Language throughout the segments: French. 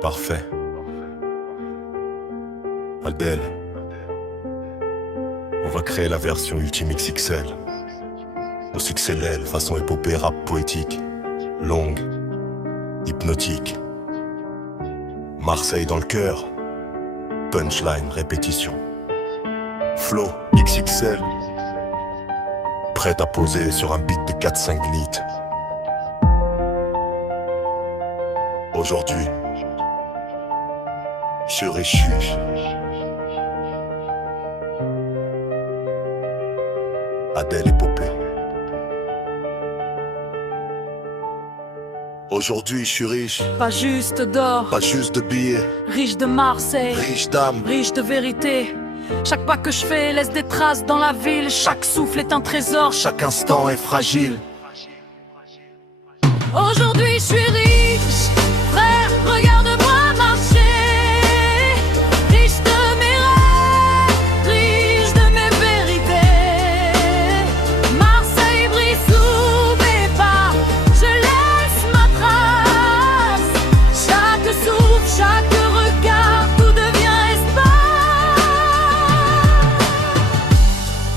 Parfait. Adèle. On va créer la version Ultime XXL. Au succès l'aile, façon épopée rap poétique. Longue, hypnotique. Marseille dans le cœur. Punchline, répétition. Flow XXL. Prête à poser sur un beat de 4-5 litres. Aujourd'hui, je réchue. Adèle épopée. Aujourd'hui, je suis riche. Pas juste d'or, Pas juste de billets. riche de Marseille, Riche d'âme. riche de vérité. Chaque pas que je fais laisse des traces dans la ville. Chaque souffle est un trésor. Chaque instant est fragile. Aujourd'hui je suis riche, frère, regarde-moi marcher. Riche de mes rêves, riche de mes vérités. Marseille brille sous mes pas, je laisse ma trace. Chaque souffle, chaque regard, tout devient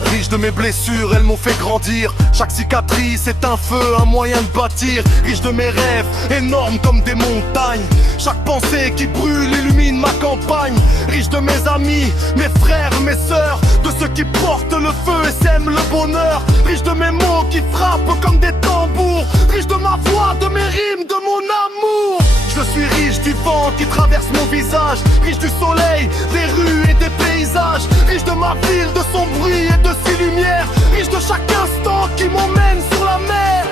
espace. Riche de mes blessures, elles m'ont fait grandir. Chaque cicatrice est un feu, un moyen de bâtir. Riche de mes rêves, énormes comme des montagnes. Chaque pensée qui brûle illumine ma campagne. Riche de mes amis, mes frères, mes sœurs, de ceux qui portent le feu et sèment le bonheur. Riche de mes mots qui frappent comme des tambours. Riche de ma voix, de mes rimes, de mon amour. Je suis riche du vent qui traverse mon visage. Riche du soleil, des rues et des paysages. Riche de ma ville, de son bruit et de ses lumières. Riche de chaque instant qui m'emmène sur la mer.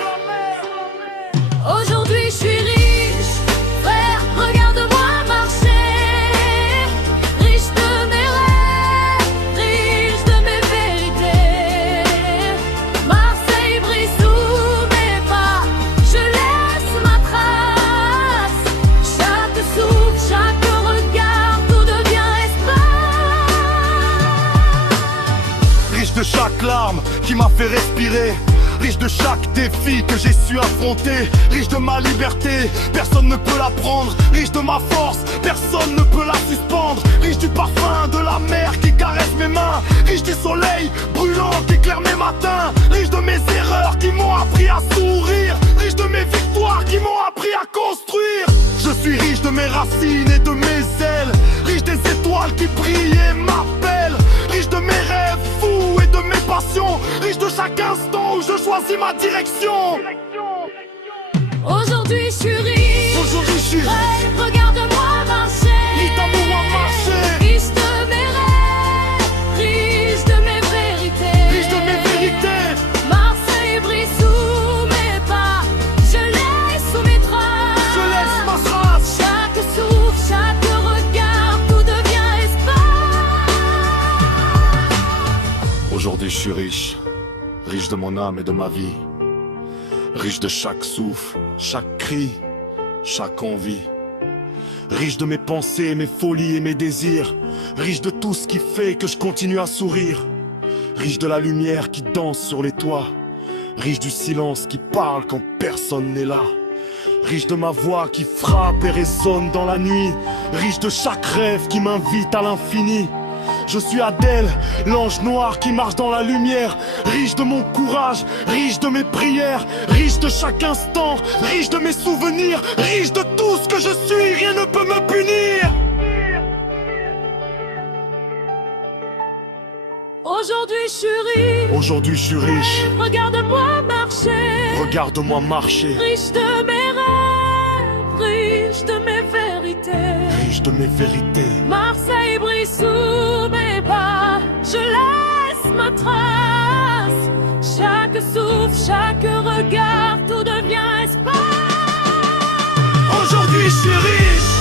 Aujourd'hui je suis riche, frère, regarde-moi marcher. Riche de mes rêves, riche de mes vérités. Marseille brille sous mes pas, je laisse ma trace. Chaque souffle, chaque regard, tout devient espace. Riche de chaque larme qui m'a fait respirer. Riche de chaque défi que j'ai su affronter. Riche de ma liberté, personne ne peut la prendre. Riche de ma force, personne ne peut la suspendre. Riche du parfum de la mer qui caresse mes mains. Riche du soleil brûlant qui éclaire mes matins. Riche de mes erreurs qui m'ont appris à sourire. Riche de mes victoires qui m'ont appris à construire. Je suis riche de mes racines et de mes ailes. Riche des étoiles qui brillent et m'appellent. Riche de mes rêves fous et de mes passions. Riche de chaque instant où je choisis ma direction. Aujourd'hui je suis riche, Aujourd'hui je suis frère, regarde-moi marcher. riche d'amour à marcher. Riche de mes rêves, riche de mes vérités. Riche de mes vérités. Marseille brille sous mes pas, je laisse sous mes traces. Je laisse ma trace. Chaque souffle, chaque regard, tout devient espace. Aujourd'hui je suis riche. Riche de mon âme et de ma vie. Riche de chaque souffle, chaque cri, chaque envie. Riche de mes pensées, mes folies et mes désirs. Riche de tout ce qui fait que je continue à sourire. Riche de la lumière qui danse sur les toits. Riche du silence qui parle quand personne n'est là. Riche de ma voix qui frappe et résonne dans la nuit. Riche de chaque rêve qui m'invite à l'infini. Je suis Adèle, l'ange noir qui marche dans la lumière. Riche de mon courage, riche de mes prières. Riche de chaque instant, riche de mes souvenirs. Riche de tout ce que je suis, rien ne peut me punir. Aujourd'hui je suis riche, Aujourd'hui je suis riche, regarde-moi marcher. regarde-moi marcher. Riche de mes rêves, riche de mes vérités. Riche de mes vérités. Marseille brille sous mes pas, je laisse ma trace. Chaque souffle, chaque regard, tout devient espace. Aujourd'hui je suis riche,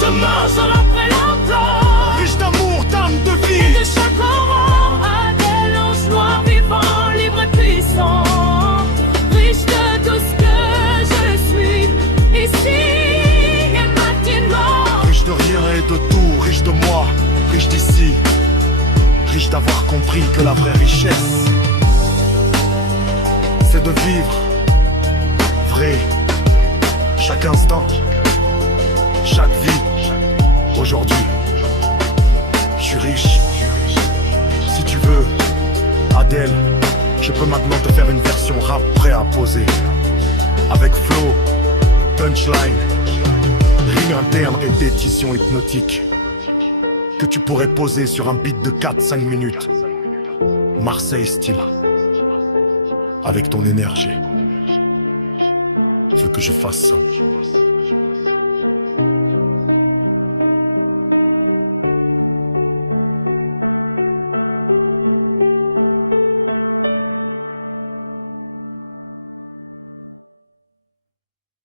Demain j'en ferai longtemps. riche d'amour, d'âme, de Et vie. de chaque aurore, Adèle, ange noir vivant, libre et puissant. Riche de tout ce que je suis, ici et maintenant. Riche de rien et de tout, riche de moi, riche d'ici. Riche d'avoir compris que la vraie richesse, c'est de vivre vrai chaque instant, chaque vie. aujourd'hui. Je suis riche. Si tu veux, Adèle, je peux maintenant te faire une version rap prêt à poser. Avec flow, punchline, rime interne et décision hypnotique. Que tu pourrais poser sur un beat de 4-5 minutes. Marseille style. Avec ton énergie. Veux que je fasse ça.